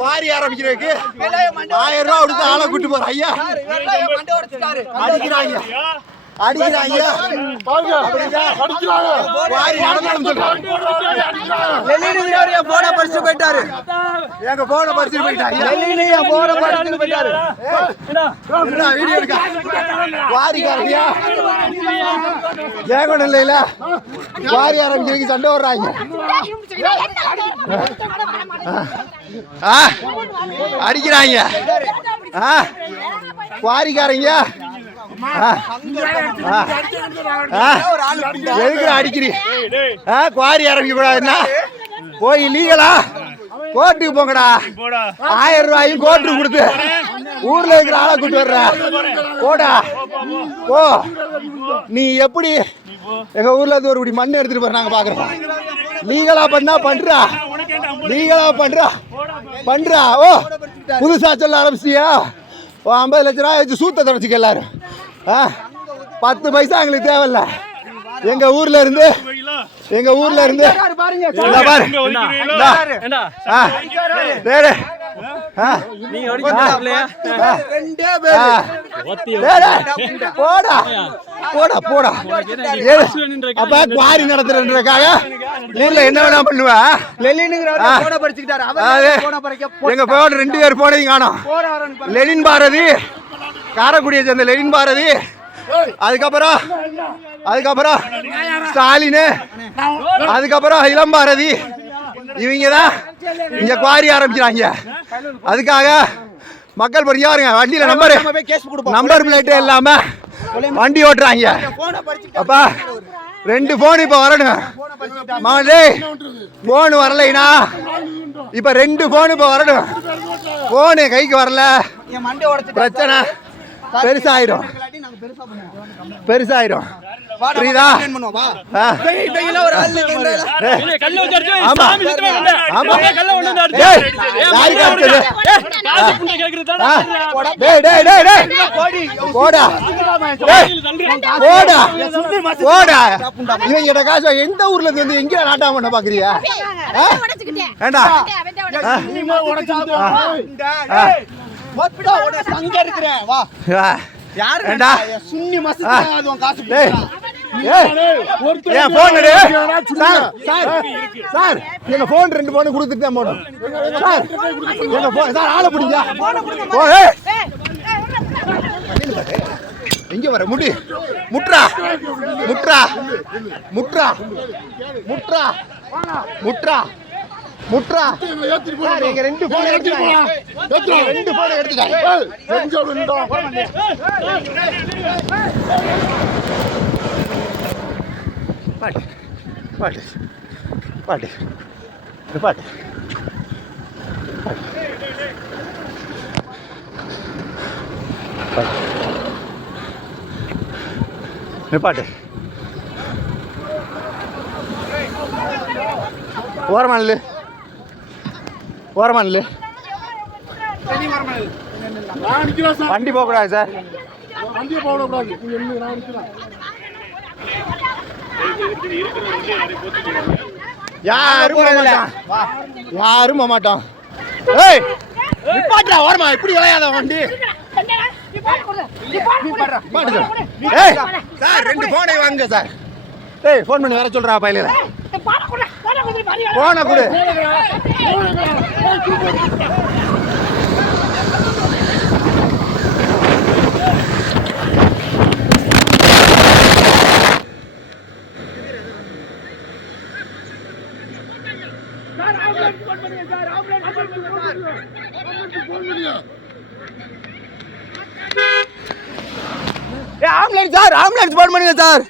வாரி ஆரம்பிக்கிறதுக்கு 1000 ரூபா கொடுத்து ஆளை கூட்டு போற ஐயா அடிக்கிறாங்க போன பறிச்சு போயிட்டாரு எங்க போன பறிச்சு போயிட்டாரு வீடியோ எடுக்க வாரிக்காரங்க கேட்கணும் இல்லையில வாரி ஆரம்பிக்கிறதுக்கு சண்டை வர்றாங்க அடிக்கிறாங்க வாரிக்காரங்க எதுக்கு அடிக்கிறீ குவாரி ஆரம்பிக்க கூடாதுன்னா போய் லீகலா கோர்ட்டுக்கு போங்கடா 1000 ரூபாயும் கோர்ட்டுக்கு கொடுத்து ஊர்ல இருக்கிற ஆளை கூட்டு வர்ற போடா போ நீ எப்படி எங்க ஊர்ல இருந்து ஒரு மண் எடுத்துட்டு போற நாங்க பாக்குறோம் லீகலா பண்ணா பண்றா லீகலா பண்றா ஓ புதுசா சொல்ல ஆரம்பிச்சியா 50 லட்ச ரூபாய் வச்சு சூத்த தொடச்சிக்க எல்லாரும் 10 பைசா எங்களுக்கு தேவையில்ல எங்க ஊர்ல இருந்து போடா அப்ப குவாரி நடத்துறதுக்காக ஊர்ல என்ன வேணா பண்ணுவா எங்க போட 2 பேர் போனையும் காணோம் லெனின் பாரதி காரைக்குடியை சேர்ந்த லெனின் பாரதி அதுக்கப்புறம் ஸ்டாலின் அதுக்கப்புறம் இளம் பாரதி இவங்க தான் இங்க குவாரி ஆரம்பிக்கிறாங்க அதுக்காக மக்கள் பாருங்க வண்டியில நம்பர் பிளேட் இல்லாம வண்டி ஓட்டுறாங்க அப்பா 2 போன் இப்ப வரணும் போன் வரலைனா இப்ப 2 போன் இப்ப வரணும் போனு கைக்கு வரல பிரச்சனை பெருசாயிரும் புரியுதா இவங்க காசு எந்த ஊர்ல இருந்து வந்து எங்க நாட்டா பண்ண பாக்குறியா எங்க வர முடி முட்ரா முட்ரா முட்ரா முட்ரா முட்ரா முட்ரா நீங்க 2 போன் எடுத்துட்டாங்க 2 போன் எடுத்துட்டாங்க பாட்டு பாட்டு பாட்டு பாட்டு பாட்டு ஓரமானு வண்டி போக கூடாது சார் யாரும் மாட்டோம் ஓரமா இப்படி விளையாத வண்டி சார் 2 போனை வாங்க சார் போன் பண்ணி வர சொல்றா பையில போன கொடு ஆம்புலன்ஸ் சார், ஆம்புலன்ஸ் போன் பண்ணுங்க சார்.